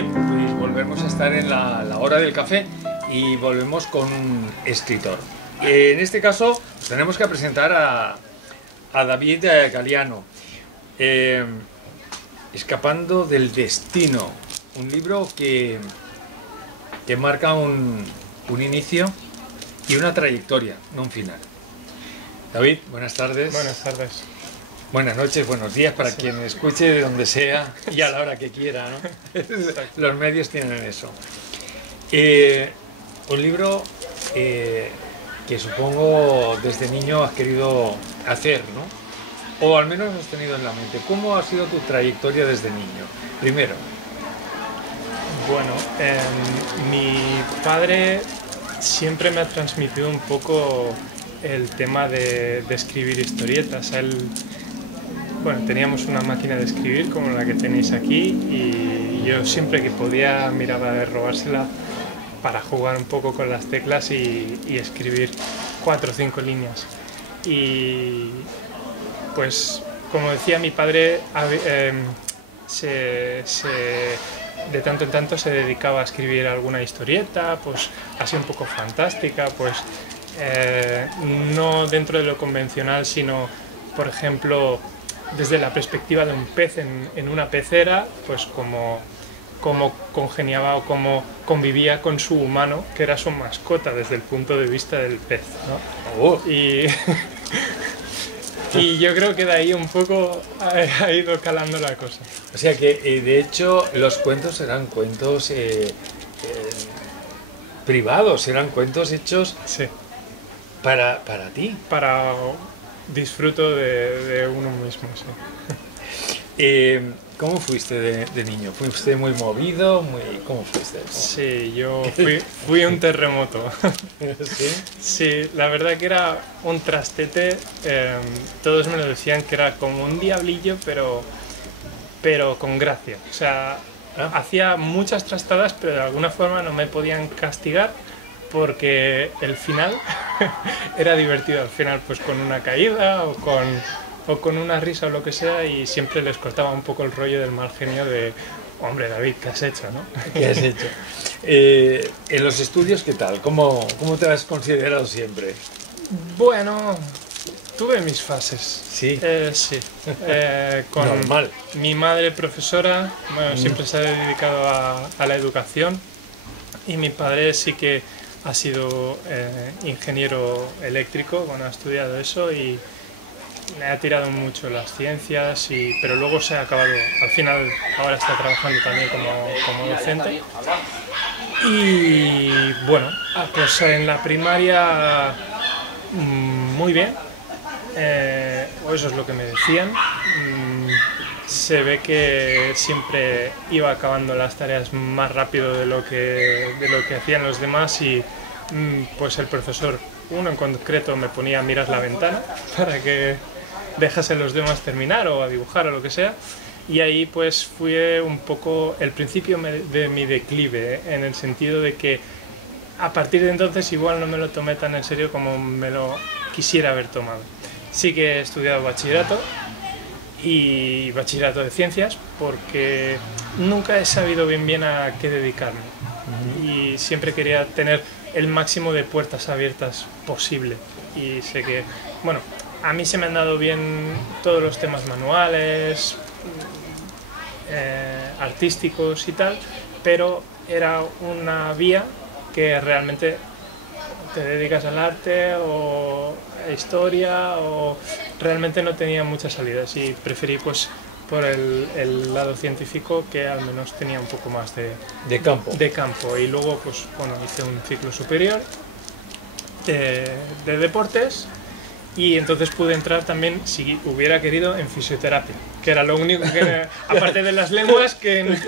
Bien, pues volvemos a estar en la hora del café y volvemos con un escritor. En este caso pues tenemos que presentar a David Galiano. Escapando del destino, un libro que marca un inicio y una trayectoria, no un final. David, buenas tardes. Buenas tardes. Buenas noches, buenos días para quien escuche de donde sea y a la hora que quiera, ¿no? Los medios tienen eso. Un libro que supongo desde niño has querido hacer, ¿no? O al menos has tenido en la mente. ¿Cómo ha sido tu trayectoria desde niño? Primero. Bueno, mi padre siempre me ha transmitido un poco el tema de escribir historietas. Bueno, teníamos una máquina de escribir como la que tenéis aquí y yo siempre que podía miraba de robársela para jugar un poco con las teclas y escribir 4 o 5 líneas. Y pues, como decía mi padre, de tanto en tanto se dedicaba a escribir alguna historieta, pues así un poco fantástica, pues no dentro de lo convencional, sino, por ejemplo, desde la perspectiva de un pez en una pecera, pues como congeniaba o cómo convivía con su humano, que era su mascota desde el punto de vista del pez, ¿no? Oh. Y yo creo que de ahí un poco ha ido calando la cosa. O sea que, de hecho, los cuentos eran cuentos privados, eran cuentos hechos sí. para ti. Para disfruto de uno mismo, sí. ¿Cómo fuiste de niño? ¿Fuiste muy movido? ¿Cómo fuiste? Sí, yo fui un terremoto. ¿Sí? Sí, la verdad que era un trastete. Todos me lo decían que era como un diablillo, pero con gracia. O sea, hacía muchas trastadas, pero de alguna forma no me podían castigar porque el final era divertido. Al final, pues con una caída o con una risa o lo que sea, y siempre les cortaba un poco el rollo del mal genio de hombre, David, ¿qué has hecho, no? ¿Qué has hecho? En los estudios, ¿qué tal? ¿Cómo te has considerado siempre? Bueno, tuve mis fases. ¿Sí? Sí. Con normal. Mi madre profesora, bueno, siempre se ha dedicado a la educación, y mi padre sí que ha sido ingeniero eléctrico, bueno, ha estudiado eso y me ha tirado mucho las ciencias, pero luego se ha acabado, al final ahora está trabajando también como docente. Y bueno, pues en la primaria muy bien, o eso es lo que me decían. Se ve que siempre iba acabando las tareas más rápido de lo que hacían los demás, y pues el profesor, uno en concreto, me ponía a mirar la ventana para que dejase los demás terminar o a dibujar o lo que sea, y ahí pues fue un poco el principio de mi declive, en el sentido de que a partir de entonces igual no me lo tomé tan en serio como me lo quisiera haber tomado. Sí que he estudiado bachillerato y bachillerato de ciencias porque nunca he sabido bien a qué dedicarme, y siempre quería tener el máximo de puertas abiertas posible, y sé que, bueno, a mí se me han dado bien todos los temas manuales, artísticos y tal, pero era una vía que realmente te dedicas al arte o a historia, o realmente no tenía muchas salidas, y preferí pues por el lado científico, que al menos tenía un poco más de campo. Y luego pues bueno, hice un ciclo superior de deportes, y entonces pude entrar también, si hubiera querido, en fisioterapia, que era lo único que, aparte de las lenguas, que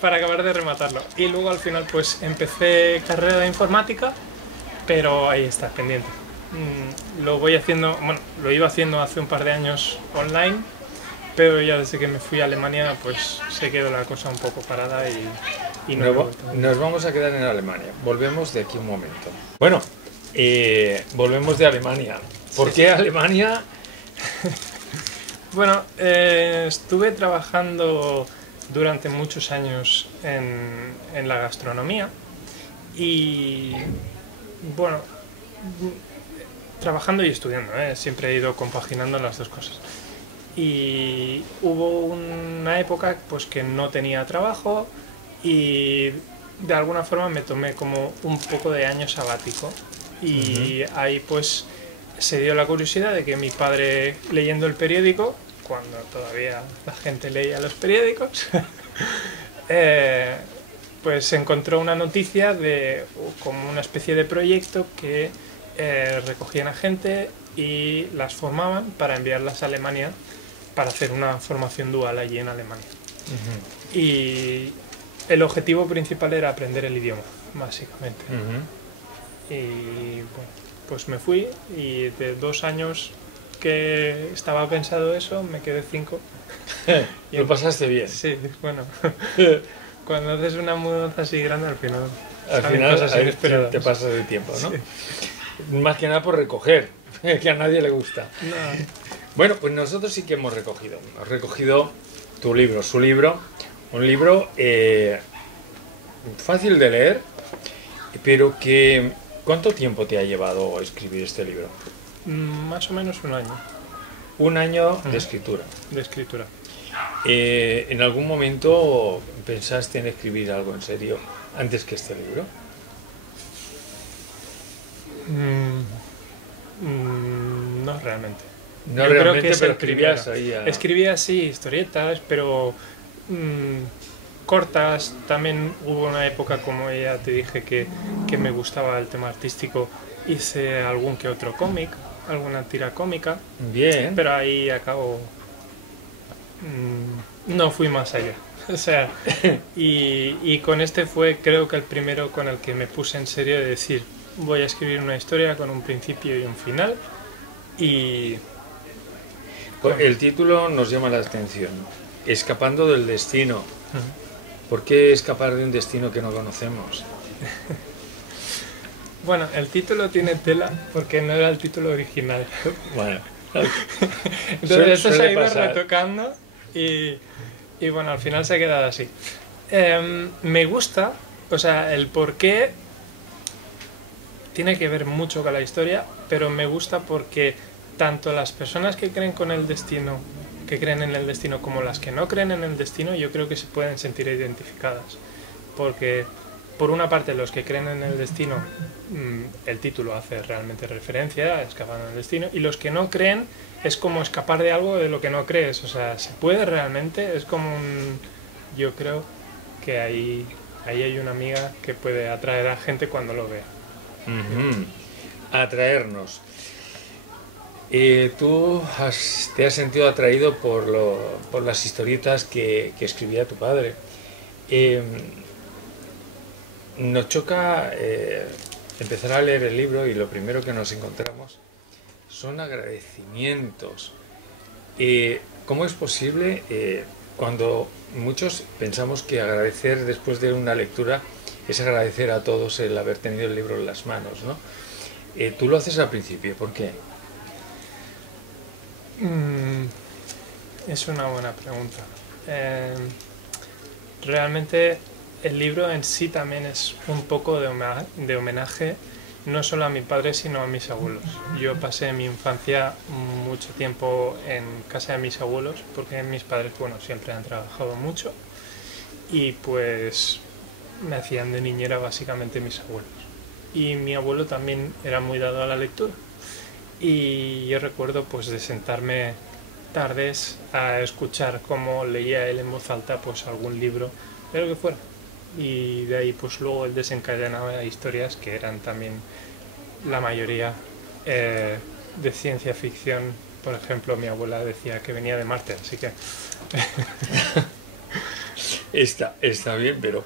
para acabar de rematarlo. Y luego al final pues empecé carrera de informática, pero ahí está, pendiente. Lo voy haciendo, bueno, lo iba haciendo hace un par de años online, pero ya desde que me fui a Alemania pues se quedó la cosa un poco parada y no. Nos vamos a quedar en Alemania. Volvemos de aquí un momento. Bueno, volvemos de Alemania. ¿Por qué Alemania? Bueno, estuve trabajando durante muchos años en la gastronomía y bueno, trabajando y estudiando, siempre he ido compaginando las dos cosas. Y hubo una época pues que no tenía trabajo y de alguna forma me tomé como un poco de año sabático y ahí pues se dio la curiosidad de que mi padre, leyendo el periódico, cuando todavía la gente leía los periódicos, pues encontró una noticia de como una especie de proyecto que recogían a gente y las formaban para enviarlas a Alemania para hacer una formación dual allí en Alemania. Y el objetivo principal era aprender el idioma, básicamente. Y bueno, pues me fui y de 2 años que estaba pensado eso, me quedé 5. Y lo pasaste bien. Sí, bueno. Cuando haces una mudanza así grande, al final Ahí te pasas el tiempo, ¿no? Sí. Más que nada por recoger, que a nadie le gusta. No. Bueno, pues nosotros sí que hemos recogido. Hemos recogido tu libro, su libro. Un libro fácil de leer, pero que... ¿Cuánto tiempo te ha llevado a escribir este libro? Más o menos 1 año. 1 año de escritura. De escritura. ¿En algún momento pensaste en escribir algo en serio antes que este libro? No realmente. No realmente, pero escribías ahí Escribía así historietas, pero cortas. También hubo una época, como ya te dije, que me gustaba el tema artístico. Hice algún que otro cómic, alguna tira cómica. Bien. Pero ahí acabo... no fui más allá. O sea, y con este fue creo que el primero con el que me puse en serio de decir, voy a escribir una historia con un principio y un final. Y... El título nos llama la atención. Escapando del destino. ¿Por qué escapar de un destino que no conocemos? Bueno, el título tiene tela porque no era el título original. Bueno. Entonces esto se ha ido retocando y bueno, al final se ha quedado así. Me gusta, o sea, el porqué tiene que ver mucho con la historia, pero me gusta porque tanto las personas que creen con el destino, que creen en el destino, como las que no creen en el destino, yo creo que se pueden sentir identificadas. Porque, por una parte, los que creen en el destino, el título hace realmente referencia a escapar del destino, y los que no creen es como escapar de algo de lo que no crees. O sea, se puede realmente, es como un... Yo creo que ahí hay una amiga que puede atraer a gente cuando lo vea. Atraernos. ¿Tú te has sentido atraído por las historietas que escribía tu padre? Nos choca empezar a leer el libro y lo primero que nos encontramos son agradecimientos. ¿Cómo es posible cuando muchos pensamos que agradecer después de una lectura es agradecer a todos el haber tenido el libro en las manos, ¿no? Tú lo haces al principio, ¿por qué? Es una buena pregunta. Realmente el libro en sí también es un poco de homenaje no solo a mi padre sino a mis abuelos. Yo pasé mi infancia mucho tiempo en casa de mis abuelos porque mis padres, bueno, siempre han trabajado mucho y pues me hacían de niñera básicamente mis abuelos. Y mi abuelo también era muy dado a la lectura. Y yo recuerdo pues de sentarme tardes a escuchar cómo leía él en voz alta pues algún libro, de lo que fuera. Y de ahí pues luego él desencadenaba historias que eran también la mayoría de ciencia ficción. Por ejemplo, mi abuela decía que venía de Marte, así que... Está bien, pero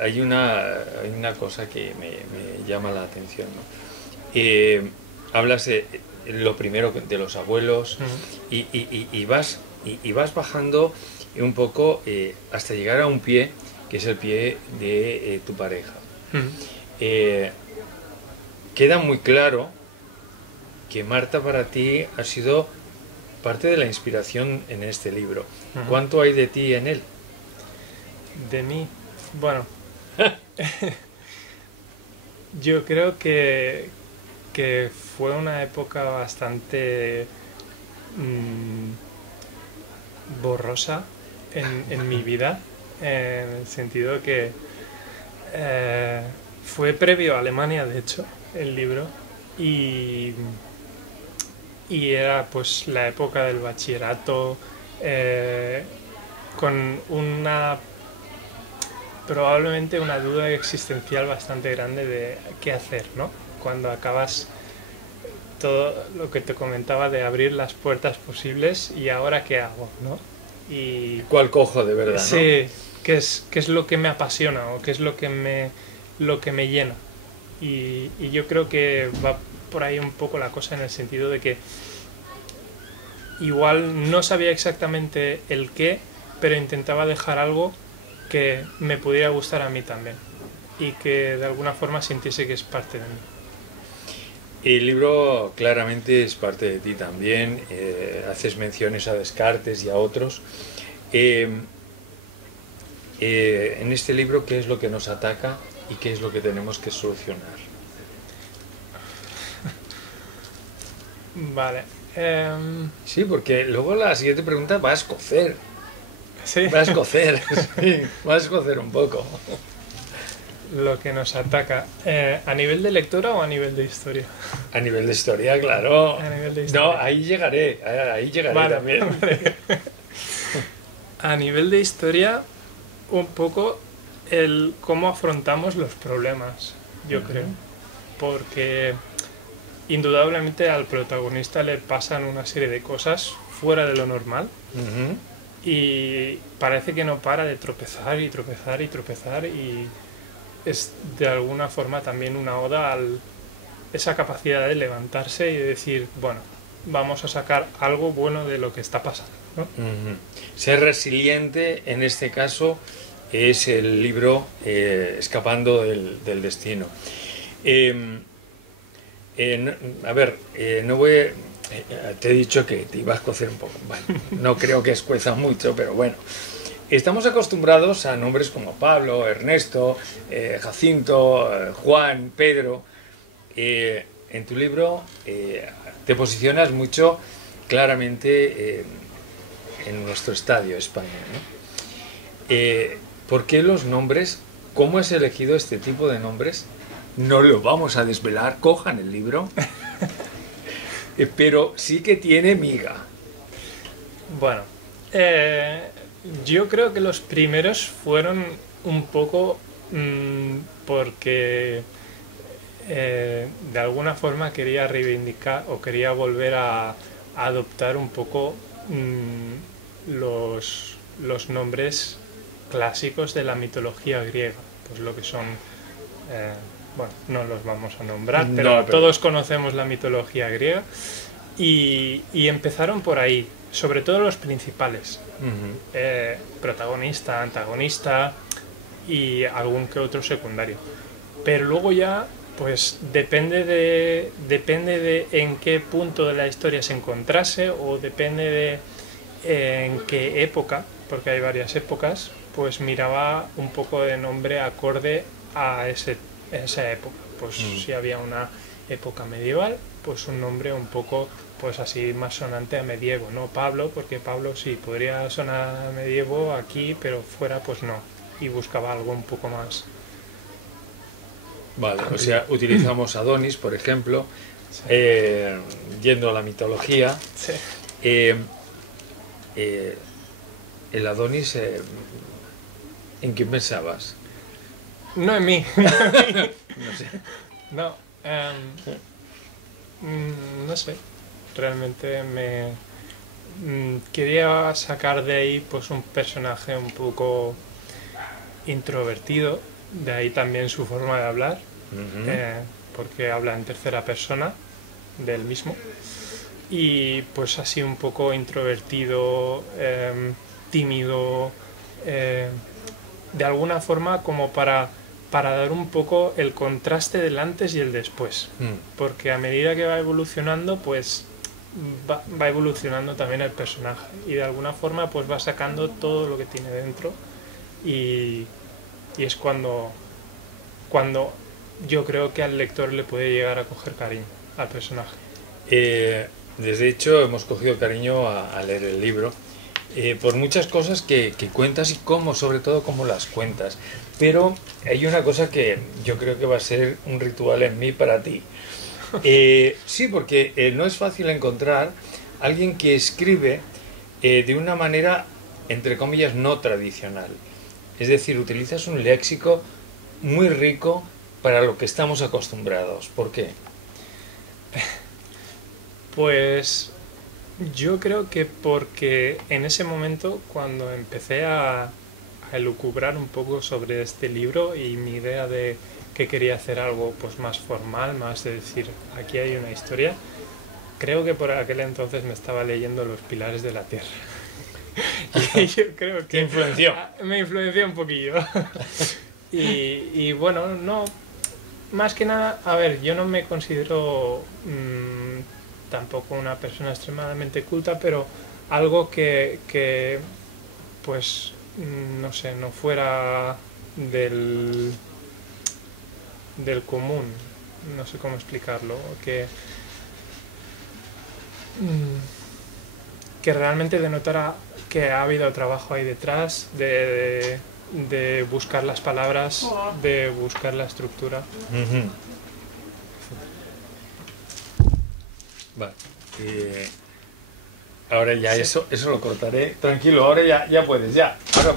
hay una cosa que me llama la atención, ¿no? Hablas de lo primero de los abuelos y vas bajando un poco hasta llegar a un pie que es el pie de tu pareja. Queda muy claro que Marta para ti ha sido parte de la inspiración en este libro. ¿Cuánto hay de ti en él? De mí, bueno, yo creo que fue una época bastante borrosa en mi vida, en el sentido que fue previo a Alemania, de hecho, el libro, y, y era pues la época del bachillerato, con probablemente una duda existencial bastante grande de qué hacer, ¿no? Cuando acabas todo lo que te comentaba de abrir las puertas posibles y ahora qué hago, ¿no? Y ¿Cuál cojo de verdad, no? sí, qué es lo que me apasiona o qué es lo que me llena. Y yo creo que va por ahí un poco la cosa, en el sentido de que igual no sabía exactamente el qué, pero intentaba dejar algo que me pudiera gustar a mí también y que de alguna forma sintiese que es parte de mí. El libro claramente es parte de ti también, haces menciones a Descartes y a otros. En este libro, ¿qué es lo que nos ataca y qué es lo que tenemos que solucionar? Vale. Sí, porque luego la siguiente pregunta va a escocer. Sí. Va a escocer, sí, va a escocer un poco. Lo que nos ataca. ¿A nivel de lectura o a nivel de historia? A nivel de historia, claro. A nivel de historia. No, ahí llegaré Vale, también. vale. A nivel de historia, un poco el cómo afrontamos los problemas, yo creo. Porque indudablemente al protagonista le pasan una serie de cosas fuera de lo normal. Y parece que no para de tropezar y tropezar y tropezar, y es de alguna forma también una oda a esa capacidad de levantarse y de decir, bueno, vamos a sacar algo bueno de lo que está pasando, ¿no? Ser resiliente, en este caso, es el libro Escapando del destino. A ver, no voy... te he dicho que te ibas a cocer un poco. Bueno, no creo que escueza mucho, pero bueno. Estamos acostumbrados a nombres como Pablo, Ernesto, Jacinto, Juan, Pedro. En tu libro te posicionas mucho claramente en nuestro estadio, España, ¿no? ¿Por qué los nombres? ¿Cómo has elegido este tipo de nombres? No lo vamos a desvelar, cojan el libro. Pero sí que tiene miga. Bueno, yo creo que los primeros fueron un poco porque de alguna forma quería reivindicar o quería volver a adoptar un poco los nombres clásicos de la mitología griega, pues lo que son... bueno, no los vamos a nombrar, pero todos conocemos la mitología griega, y empezaron por ahí, sobre todo los principales, protagonista, antagonista y algún que otro secundario. Pero luego ya, pues depende de en qué punto de la historia se encontrase, o depende de en qué época, porque hay varias épocas, pues miraba un poco de nombre acorde a esa época. Pues si había una época medieval, pues un nombre un poco pues así más sonante a medievo, no Pablo, porque Pablo sí podría sonar a medievo aquí, pero fuera pues no, y buscaba algo un poco más. Vale, o sea, utilizamos Adonis, por ejemplo, sí. Yendo a la mitología. Sí. El Adonis, ¿en quién pensabas? No en mí. No sé. No, no sé. Realmente quería sacar de ahí pues un personaje un poco introvertido, de ahí también su forma de hablar, porque habla en tercera persona del mismo, y pues así un poco introvertido, tímido, de alguna forma como para dar un poco el contraste del antes y el después, porque a medida que va evolucionando pues va evolucionando también el personaje, y de alguna forma pues va sacando todo lo que tiene dentro y, y es cuando yo creo que al lector le puede llegar a coger cariño al personaje. Desde hecho hemos cogido cariño a leer el libro por muchas cosas que cuentas y cómo, sobre todo cómo las cuentas. Pero hay una cosa que yo creo que va a ser un ritual en mí para ti. Sí, porque no es fácil encontrar alguien que escribe de una manera, entre comillas, no tradicional. Es decir, utilizas un léxico muy rico para lo que estamos acostumbrados. ¿Por qué? Pues yo creo que porque en ese momento, cuando empecé a elucubrar un poco sobre este libro y mi idea de que quería hacer algo pues más formal, más de decir, aquí hay una historia, creo que por aquel entonces me estaba leyendo Los Pilares de la Tierra. Y yo creo que ¿Te influenció? Me influenció un poquillo. Y bueno, no, más que nada, a ver, yo no me considero tampoco una persona extremadamente culta, pero algo que pues, no sé, no fuera del común, no sé cómo explicarlo, que realmente denotara que ha habido trabajo ahí detrás, de buscar las palabras, de buscar la estructura. Uh-huh. Vale. Ahora ya sí. eso lo cortaré. Tranquilo, ahora ya puedes, ya. Ahora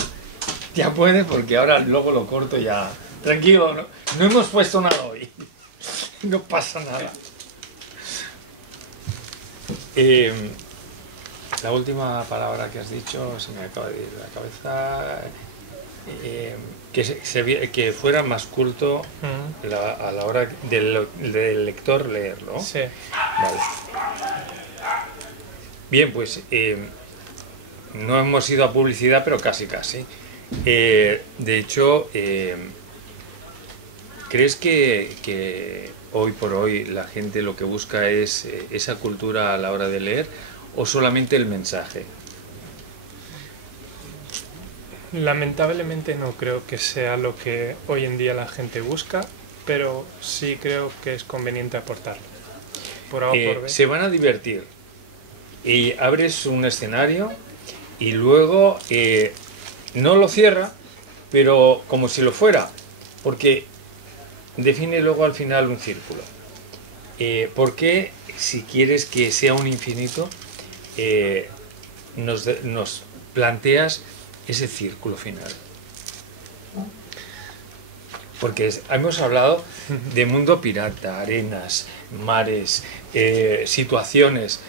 ya puedes porque ahora luego lo corto ya. Tranquilo, no hemos puesto nada hoy. No pasa nada. La última palabra que has dicho se me acaba de ir de la cabeza. Que fuera más culto a la hora del lector leerlo. Sí. Vale. Bien, pues no hemos ido a publicidad, pero casi. De hecho, ¿crees que hoy por hoy la gente lo que busca es esa cultura a la hora de leer o solamente el mensaje? Lamentablemente no creo que sea lo que hoy en día la gente busca, pero sí creo que es conveniente aportarlo. Por A o por B. Se van a divertir y abres un escenario y luego no lo cierra, pero como si lo fuera, porque define luego al final un círculo. Porque si quieres que sea un infinito, nos planteas ese círculo final. Porque hemos hablado de mundo pirata, arenas, mares, situaciones.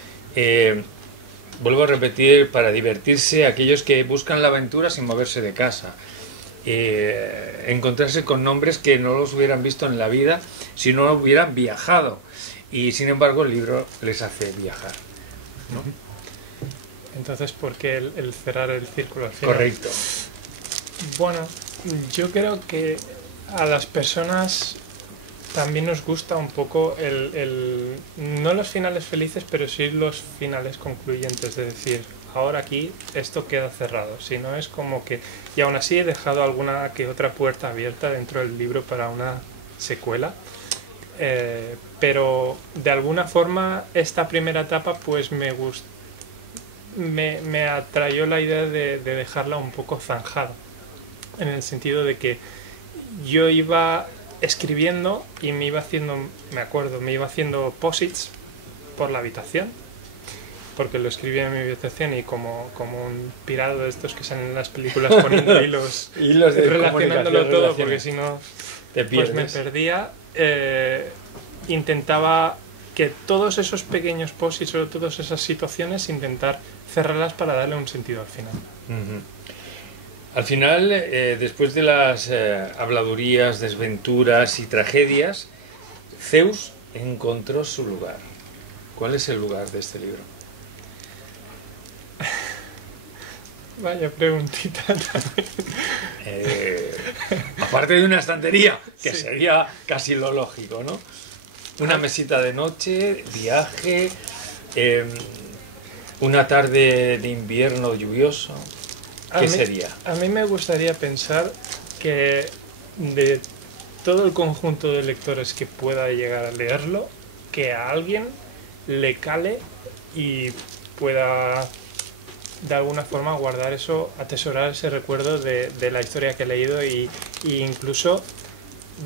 Vuelvo a repetir, para divertirse, aquellos que buscan la aventura sin moverse de casa. Encontrarse con nombres que no los hubieran visto en la vida si no hubieran viajado. Y sin embargo el libro les hace viajar, ¿no? Entonces, ¿por qué el cerrar el círculo al final? Correcto. Bueno, yo creo que a las personas también nos gusta un poco no los finales felices, pero sí los finales concluyentes, de decir, ahora aquí esto queda cerrado. Si no es como que... Y aún así he dejado alguna que otra puerta abierta dentro del libro para una secuela. Pero de alguna forma esta primera etapa pues me atrayó la idea de dejarla un poco zanjada, en el sentido de que yo iba escribiendo y me iba haciendo posits por la habitación, porque lo escribía en mi habitación y como un pirado de estos que salen en las películas poniendo hilos relacionándolo todo, porque si no pues me perdía. Intentaba que todos esos pequeños posits o todas esas situaciones intentar cerrarlas para darle un sentido al final. Uh-huh. Al final, después de las habladurías, desventuras y tragedias, Zeus encontró su lugar. ¿Cuál es el lugar de este libro? Vaya preguntita también. Aparte de una estantería, que sí, sería casi lo lógico, ¿no? Una mesita de noche, viaje, una tarde de invierno lluvioso. ¿qué sería? A mí me gustaría pensar que de todo el conjunto de lectores que pueda llegar a leerlo, que a alguien le cale y pueda de alguna forma guardar eso, atesorar ese recuerdo de la historia que he leído y incluso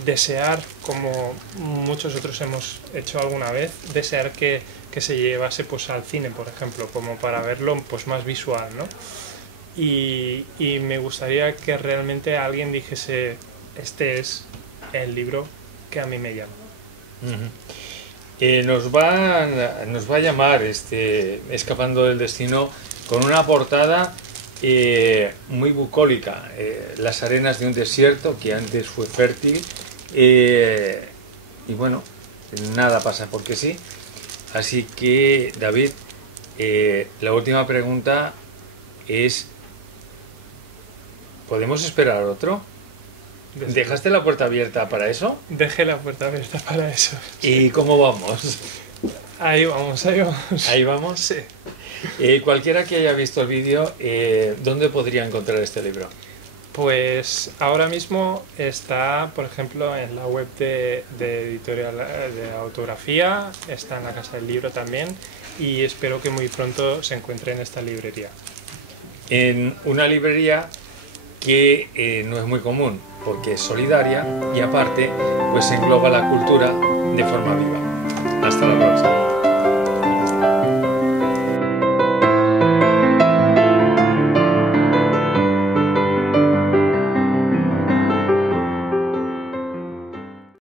desear, como muchos otros hemos hecho alguna vez, desear que se llevase pues al cine, por ejemplo, como para verlo pues más visual, ¿no? Y me gustaría que realmente alguien dijese, este es el libro que a mí me llama. Nos va a llamar Escapando del Destino con una portada muy bucólica, las arenas de un desierto que antes fue fértil, y bueno, nada pasa porque sí. Así que, David, la última pregunta es, ¿podemos esperar otro? ¿Dejaste la puerta abierta para eso? Dejé la puerta abierta para eso. ¿Y cómo vamos? Ahí vamos, ahí vamos. ¿Ahí vamos? Sí. Cualquiera que haya visto el vídeo, ¿dónde podría encontrar este libro? Pues ahora mismo está, por ejemplo, en la web de Editorial de Autografía, está en la Casa del Libro también, y espero que muy pronto se encuentre en esta librería. En una librería que no es muy común, porque es solidaria y aparte pues engloba la cultura de forma viva.